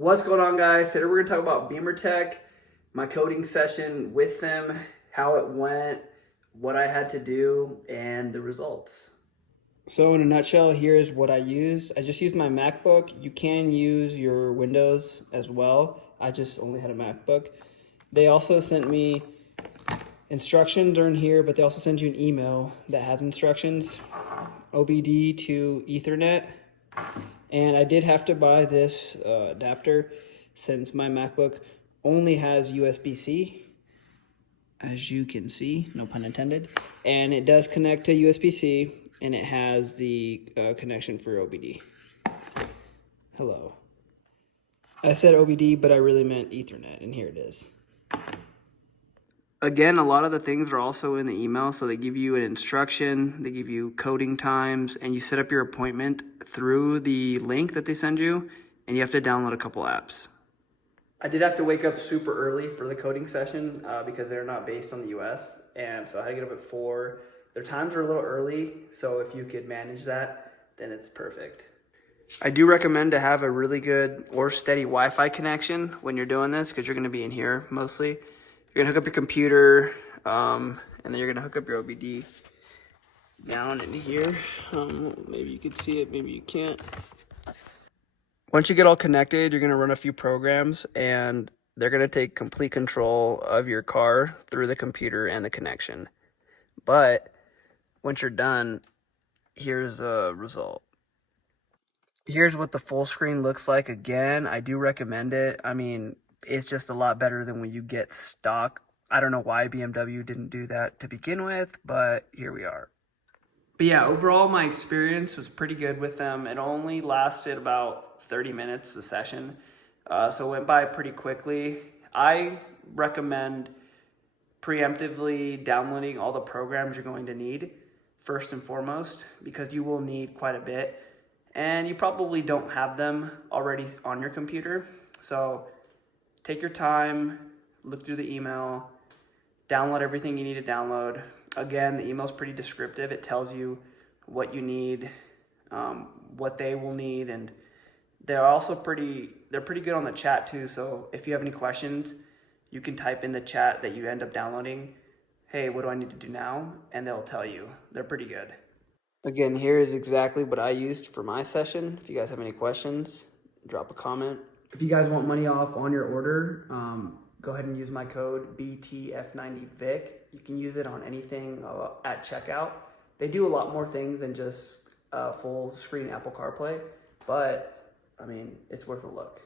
What's going on, guys? Today we're going to talk about Bimmertech, my coding session with them, how it went, what I had to do, and the results. So in a nutshell, here's what I used. I just used my MacBook. You can use your Windows as well. I just only had a MacBook. They also sent me instructions are in here, but they also send you an email that has instructions, OBD to Ethernet. And I did have to buy this adapter since my MacBook only has USB-C, as you can see, no pun intended. And it does connect to USB-C, and it has the connection for OBD. Hello. I said OBD, but I really meant Ethernet, and here it is. Again, a lot of the things are also in the email, so they give you an instruction, they give you coding times, and you set up your appointment through the link that they send you, and you have to download a couple apps. I did have to wake up super early for the coding session because they're not based on the US, and so I had to get up at 4. Their times are a little early, so if you could manage that, then it's perfect. I do recommend to have a really good or steady Wi-Fi connection when you're doing this because you're going to be in here mostly. You're gonna hook up your computer, and then you're gonna hook up your OBD down in here. Maybe you can see it, maybe you can't. Once you get all connected, you're gonna run a few programs, and they're gonna take complete control of your car through the computer and the connection. But once you're done, here's a result. Here's what the full screen looks like. Again, I do recommend it. I mean, it's just a lot better than when you get stock. I don't know why BMW didn't do that to begin with, but here we are. But yeah, overall my experience was pretty good with them. It only lasted about 30 minutes, the session. So it went by pretty quickly. I recommend preemptively downloading all the programs you're going to need first and foremost, because you will need quite a bit. And you probably don't have them already on your computer. So take your time, look through the email, download everything you need to download. Again, the email's pretty descriptive. It tells you what you need, what they will need, and they're pretty good on the chat too. So if you have any questions, you can type in the chat that you end up downloading, hey, what do I need to do now? And they'll tell you. They're pretty good. Again, here is exactly what I used for my session. If you guys have any questions, drop a comment. If you guys want money off on your order, go ahead and use my code BTF90VIC. You can use it on anything at checkout. They do a lot more things than just full screen Apple CarPlay, but I mean, it's worth a look.